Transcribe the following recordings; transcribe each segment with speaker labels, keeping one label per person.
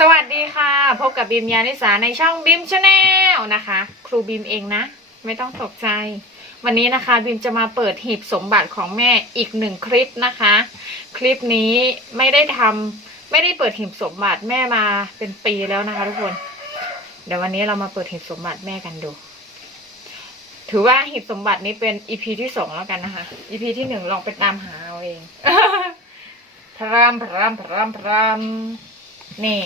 Speaker 1: สวัสดีค่ะ พบกับบิมยานิสาในช่องบิมชาแนลนะคะ ครูบิมเองนะ ไม่ต้องตกใจ วันนี้นะคะบิมจะมาเปิดหีบสมบัติของแม่อีกหนึ่งคลิปนะคะ คลิปนี้ไม่ได้ทำไม่ได้เปิดหีบสมบัติแม่มาเป็นปีแล้วนะคะ ทุกคน เดี๋ยววันนี้เรามาเปิดหีบสมบัติแม่กันดู ถือว่าหีบสมบัตินี้เป็นอีพีที่สองแล้วกันนะคะอีพีที่หนึ่งลองไปตามหาเอาเองพรามพรามพรามพราม นี่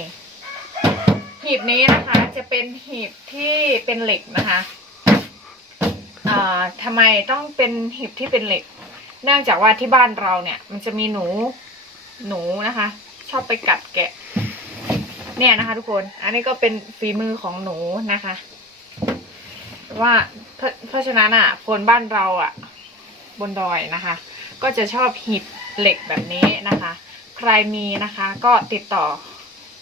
Speaker 1: หีบนี้นะคะ จะเป็นหีบที่เป็นเหล็กนะคะอ่าทำไมต้องเป็นหีบที่เป็นเหล็ก เนื่องจากว่าที่บ้านเราเนี่ย มันจะมีหนูหนูนะคะ ชอบไปกัดแกะ เนี่ยนะคะ ทุกคน อันนี้ก็เป็นฝีมือของหนูนะคะ ว่าเพราะเพราะฉะนั้นอะ คนบ้านเราอะ บนดอยนะคะ ก็จะชอบหีบเหล็กแบบนี้นะคะ ใครมีนะคะ ก็ติดต่อ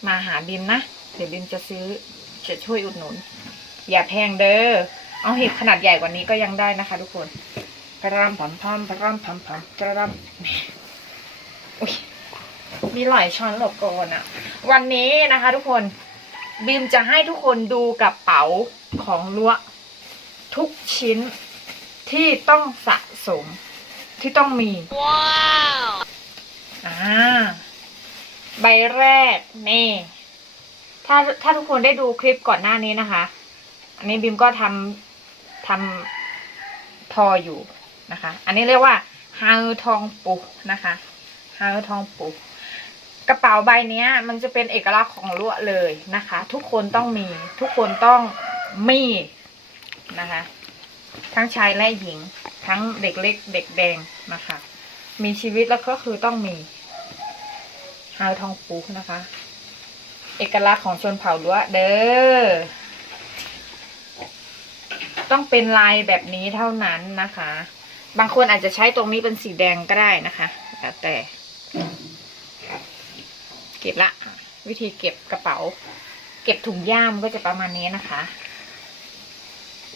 Speaker 1: มาหาบิมนะ เดี๋ยวบิมจะซื้อจะช่วยอุดหนุน อย่าแพงเด้อ เอาหีบขนาดใหญ่กว่านี้ก็ยังได้นะคะ ทุกคนพระรำพอมพอมพระรำพอมพอมพระรำอุ้ยมีหลายช้อนหลบก่อนอะวันนี้นะคะ ทุกคนบิมจะให้ทุกคนดูกระเป๋าของล้วทุกชิ้นที่ต้องสะสมที่ต้องมีอ่า ใบแรกนี่ ถ้าถ้าทุกคนได้ดูคลิปก่อนหน้านี้นะคะ อันนี้บิมก็ทำทำทออยู่นะคะ อันนี้เรียกว่าฮาทองปุนะคะฮาทองปุกระเป๋าใบเนี้ยมันจะเป็นเอกลักษณ์ของลวเลยนะคะ ทุกคนต้องมี ทุกคนต้องมีนะคะ ทั้งชายและหญิง ทั้งเด็กเล็ก เด็กแดงนะคะ มีชีวิตแล้วก็คือต้องมี ฮาวทองปูนะคะ เอกลักษณ์ของชนเผ่าล้วเด้อ ต้องเป็นลายแบบนี้เท่านั้นนะคะ บางคนอาจจะใช้ตรงนี้เป็นสีแดงก็ได้นะคะแต่เก็บละ วิธีเก็บกระเป๋า เก็บถุงย่ามก็จะประมาณนี้นะคะ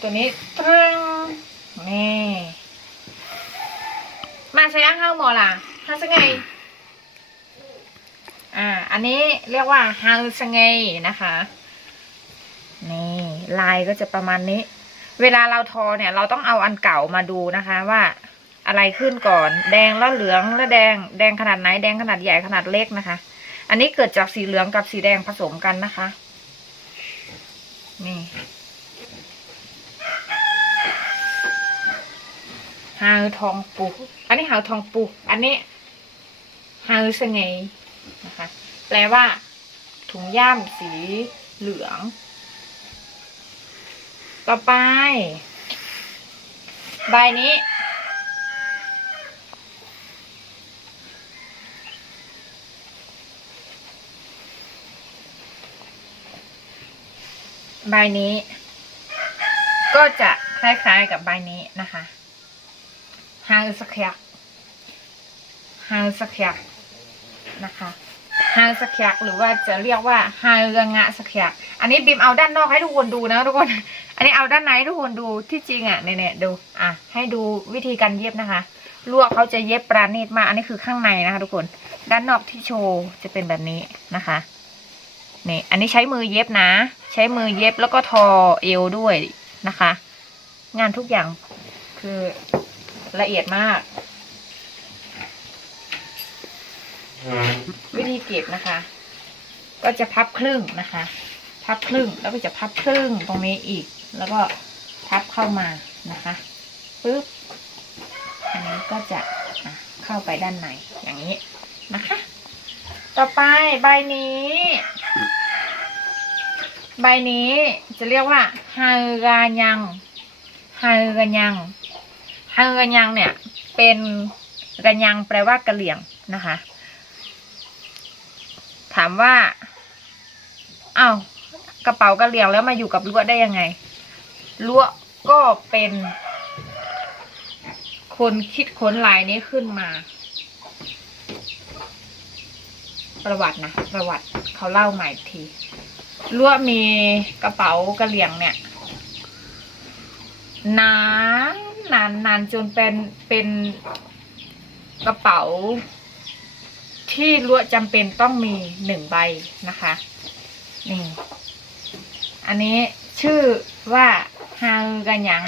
Speaker 1: ตัวนี้ตรึงนี่มาใช้อ้างห้าวหมอล่ะฮาสไง อ่า อันนี้เรียกว่าฮาสไงนะคะ นี่ลายก็จะประมาณนี้ เวลาเราทอเนี่ย เราต้องเอาอันเก่ามาดูนะคะว่าอะไรขึ้นก่อน แดงแล้วเหลืองแล้วแดง แดงขนาดไหน แดงขนาดใหญ่ขนาดเล็กนะคะ อันนี้เกิดจากสีเหลืองกับสีแดงผสมกันนะคะ นี่ฮาวทองปู อันนี้ฮาวทองปู อันนี้ฮาวสไง นะคะ แปลว่า ถุงย่ามสีเหลือง ต่อไป ใบนี้ ใบนี้ ก็จะคล้ายๆกับใบนี้นะคะฮางสเคียกฮางสเคียก นะคะฮาสเคียกหรือว่าจะเรียกว่าฮางงะสเคียกอันนี้บิมเอาด้านนอกให้ทุกคนดูนะทุกคน อันนี้เอาด้านในทุกคนดูที่จริงอะเนี่ยดูอะให้ดูวิธีการเย็บนะคะ ลวกเขาจะเย็บปราณีตมากอันนี้คือข้างในนะคะ ทุกคน ด้านนอกที่โชว์จะเป็นแบบนี้นะคะนี่อันนี้ใช้มือเย็บนะ ใช้มือเย็บแล้วก็ทอเอวด้วยนะคะ งานทุกอย่างคือละเอียดมาก วิธีเก็บนะคะ ก็จะพับครึ่งนะคะ พับครึ่งแล้วก็จะพับครึ่งตรงนี้อีก แล้วก็พับเข้ามานะคะปึ๊บอันนี้ก็จะเข้าไปด้านในอย่างนี้นะคะ ต่อไปใบนี้ ใบนี้จะเรียกว่าฮากายังฮากายังฮากายังเนี่ย เป็นกะยังแปลว่ากะเหลี่ยงนะคะ ถามว่าอ้าวกระเป๋ากระเหลี่ยงแล้วมาอยู่กับลวดได้ยังไงลวดก็เป็น คนคิดค้นลายนี้ขึ้นมา ประวัตินะประวัติเขาเล่าใหม่อีกทีลวดมีกระเป๋ากระเหลี่ยงเนี่ยนานนานนานจนเป็นเป็นกระเป๋า ที่ลวดจำเป็นต้องมีหนึ่งใบนะคะนี่อันนี้ชื่อว่าฮาอือกันยัง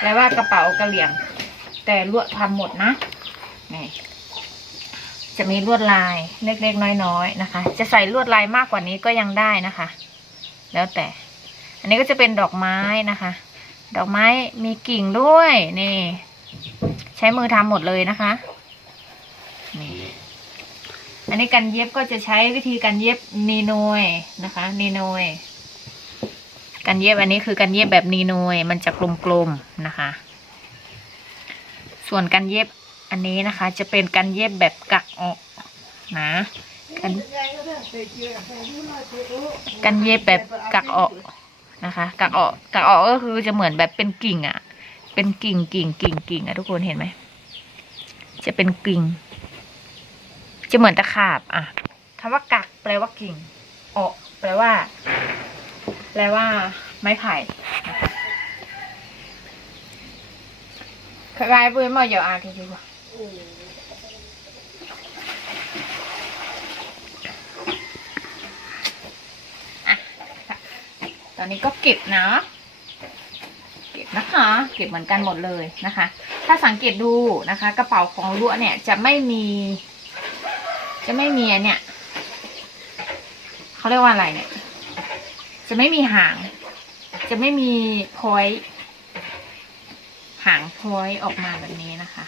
Speaker 1: แปลว่ากระเป๋ากระเหลี่ยง แต่ลวดทำหมดนะนี่จะมีลวดลายเล็กๆน้อยๆนะคะ จะใส่ลวดลายมากกว่านี้ก็ยังได้นะคะ แล้วแต่ อันนี้ก็จะเป็นดอกไม้นะคะ ดอกไม้มีกิ่งด้วยนี่ ใช้มือทำหมดเลยนะคะนี่ นนี้การเย็บก็จะใช้วิธีการเย็บนีโนยนะคะนีโนยการเย็บอันนี้คือการเย็บแบบนีโนยมันจะกลมๆนะคะ ส่วนการเย็บอันนี้นะคะ จะเป็นการเย็บแบบกักออกนะการการเย็บแบบกักออกนะคะ กักออกกักออกก็คือจะเหมือนแบบเป็นกิ่งอะ่ะ เป็นกิ่งกิ่งกิ่งกิ่งอะทุกคนเห็นไหมจะเป็นกิ่ง จะเหมือนตะขาบอะคำว่ากักแปลว่ากิ่งออกแปลว่า แปลว่า ไม้ไผ่คล้ายปืนมาเยอะอาทีดีกว่าอะตอนนี้ก็เก็บนะ เก็บนะคะ เก็บเหมือนกันหมดเลยนะคะ ถ้าสังเกตดูนะคะ กระเป๋าของลวเนี่ยจะไม่มี จะไม่มีเนี่ยเขาเรียกว่าอะไรเนี่ย จะไม่มีหาง จะไม่มีพอยต์หางพอยต์ออกมาแบบนี้นะคะ